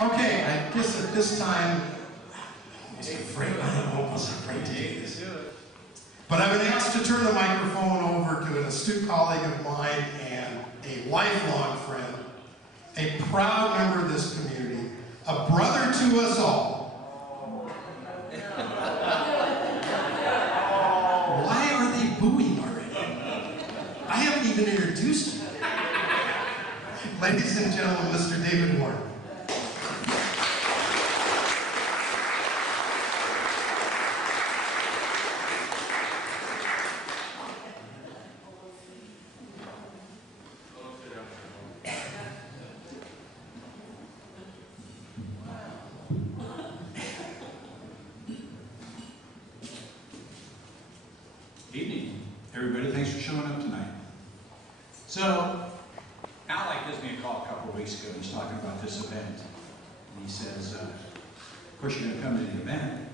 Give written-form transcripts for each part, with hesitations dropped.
Okay, I guess at this time, I was afraid to do this. But I've been asked to turn the microphone over to an astute colleague of mine and a lifelong friend, a proud member of this community, a brother to us all. Why are they booing already? I haven't even introduced you. Ladies and gentlemen, Mr. David Warren. Evening, everybody. Thanks for showing up tonight. So, Alec gives me a call a couple of weeks ago. He's talking about this event. And he says, of course, you're going to come to the event.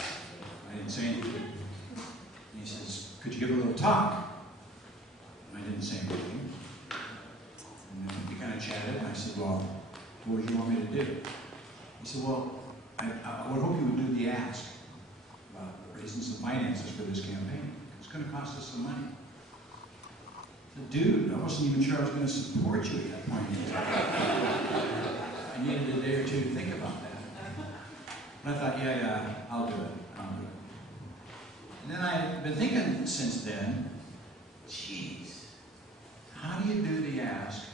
I didn't say anything. And he says, could you give a little talk? I didn't say anything. And then we kind of chatted, and I said, well, what would you want me to do? He said, well, I would hope you would do the ask about raising some finances for this campaign. It's going to cost us some money. I said, dude, I wasn't even sure I was going to support you at that point in time. I needed a day or two to think about that. And I thought, yeah, I'll do it. And then I've been thinking since then, geez, how do you do the ask?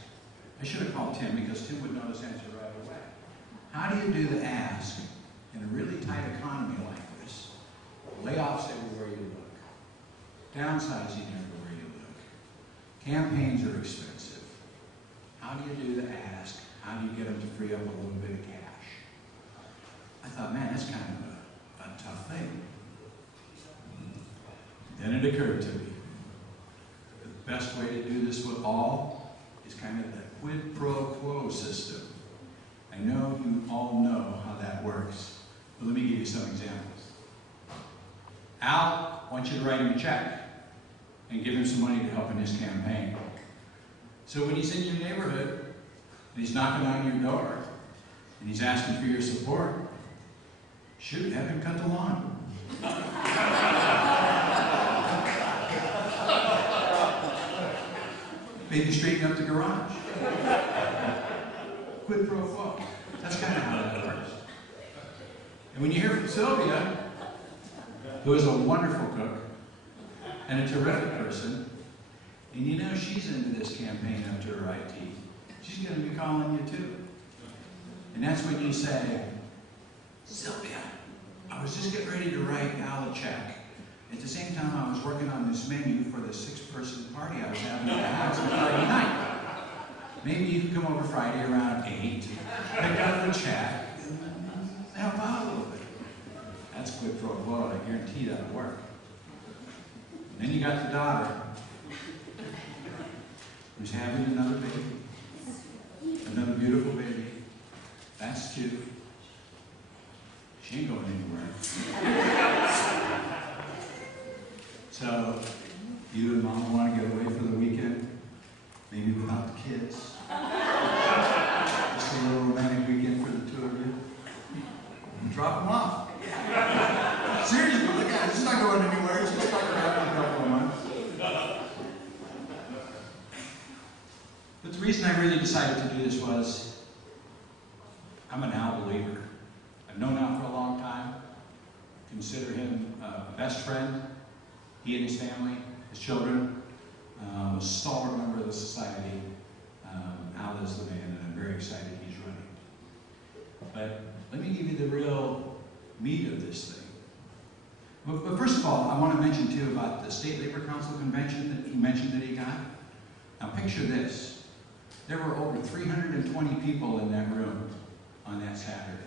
I should have called Tim because Tim would know this answer right away. How do you do the ask in a really tight economy like this? Layoffs everywhere you look. Downsizing everywhere you look. Campaigns are expensive. How do you do the ask? How do you get them to free up a little bit of cash? I thought, man, that's kind of a tough thing. Then it occurred to me, the best way to do this with all is kind of the quid pro quo system. I know you all know how that works, but let me give you some examples. Al wants you to write him a check and give him some money to help in his campaign. So when he's in your neighborhood, and he's knocking on your door, and he's asking for your support, shoot, have him cut the lawn. Maybe straighten up the garage. Quid pro quo. That's kind of how that works. And when you hear from Sylvia, who is a wonderful cook and a terrific person, and you know she's into this campaign up to her IT, she's going to be calling you too. And that's when you say, Sylvia, I was just getting ready to write Al a check. At the same time, I was working on this menu for the 6-person party I was having at the house on Friday night. Maybe you could come over Friday around 8, pick up the check, and help out a little bit. That's quid pro quo. I guarantee that'll work. And then you got the daughter, who's having another baby. Another beautiful baby. That's 2. She ain't going anywhere. So, you and Mama want to get away for the weekend? Maybe without the kids? Just a little romantic weekend for the 2 of you? And drop them off. Seriously, look at it. It's not going anywhere. It's just like around in a couple of months. But the reason I really decided to do this was, I'm an Al believer. I've known Al for a long time. Consider him a best friend. He and his family, his children, a stalwart member of the society. Al is the man, and I'm very excited he's running. But let me give you the real meat of this thing. But first of all, I want to mention too about the State Labor Council convention that he mentioned that he got. Now picture this. There were over 320 people in that room on that Saturday.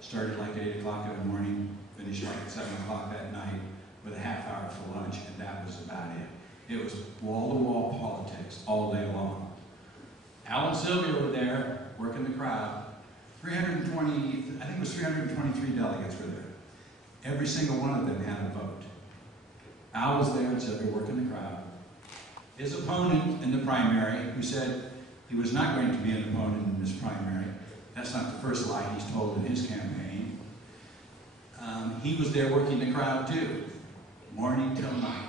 Started like 8 o'clock in the morning, finished like at 7 o'clock that night with a half hour for lunch, and that was about it. It was wall-to-wall politics all day long. Al and Sylvia were there, working the crowd. 320, I think it was 323 delegates were there. Every single one of them had a vote. Al was there and Sylvia working the crowd. His opponent in the primary, who said he was not going to be an opponent in this primary, That's not the first lie he's told in his campaign. He was there working the crowd too, morning till night.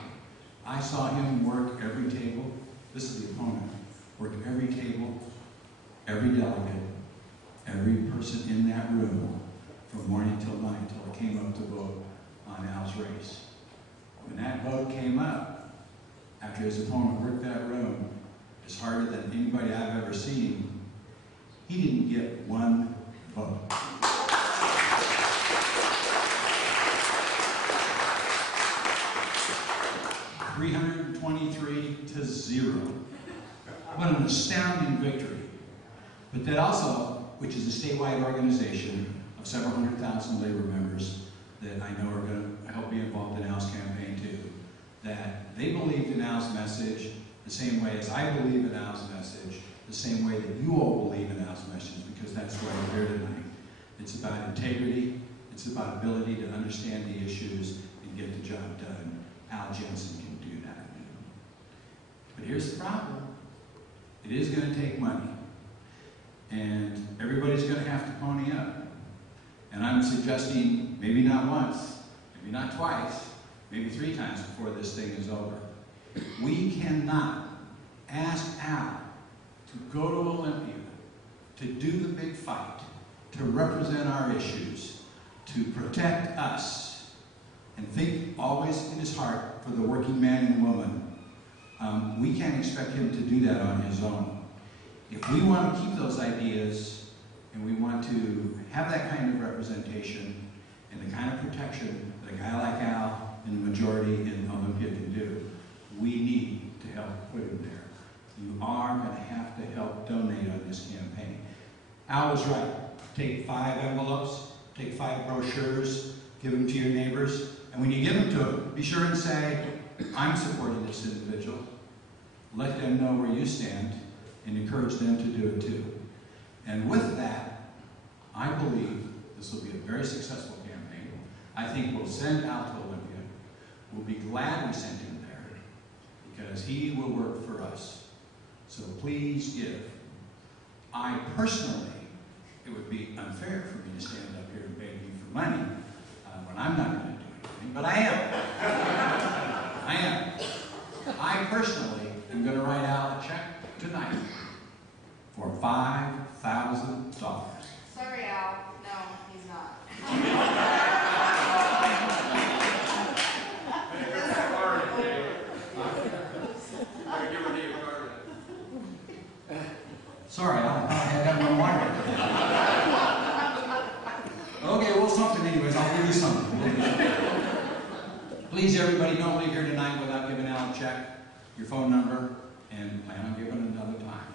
I saw him work every table. This is the opponent. Work every table, every delegate, every person in that room from morning till night till it came up to vote on Al's race. When that vote came up, after his opponent worked that room as harder than anybody I've ever seen, he didn't get one vote. 323 to 0. What an astounding victory. But that also, which is a statewide organization of several 100,000 labor members that I know are going to help be involved in Al's campaign too, that they believed in Al's message the same way as I believe in Al's message, the same way that you all believe in Al's message, because that's why we're here tonight. It's about integrity, it's about ability to understand the issues and get the job done. Al Jensen can do that. But here's the problem. It is going to take money. And everybody's going to have to pony up. And I'm suggesting maybe not once, maybe not twice, maybe 3 times before this thing is over. We cannot ask Al to go to Olympia, to do the big fight, to represent our issues, to protect us, and think always in his heart for the working man and woman. We can't expect him to do that on his own. If we want to keep those ideas and we want to have that kind of representation and the kind of protection that a guy like Al and the majority in Olympia can do, we need to help put him there. You are going to have to help donate on this campaign. Al was right. Take 5 envelopes, take 5 brochures, give them to your neighbors, and when you give them to them, be sure and say, I'm supporting this individual. Let them know where you stand and encourage them to do it too. And with that, I believe this will be a very successful campaign. I think we'll send Al to Olympia. We'll be glad we sent him there because he will work for us. So please give. I personally, it would be unfair for me to stand up here and beg you for money when I'm not going to do anything, but I am. I am. I personally am going to write Al a check tonight for $5,000. Sorry, Al. No, he's not. Sorry, I got my water. Okay, well, something anyways. I'll give you something. Please, everybody, don't leave here tonight without giving Al a check, your phone number, and plan on giving another time.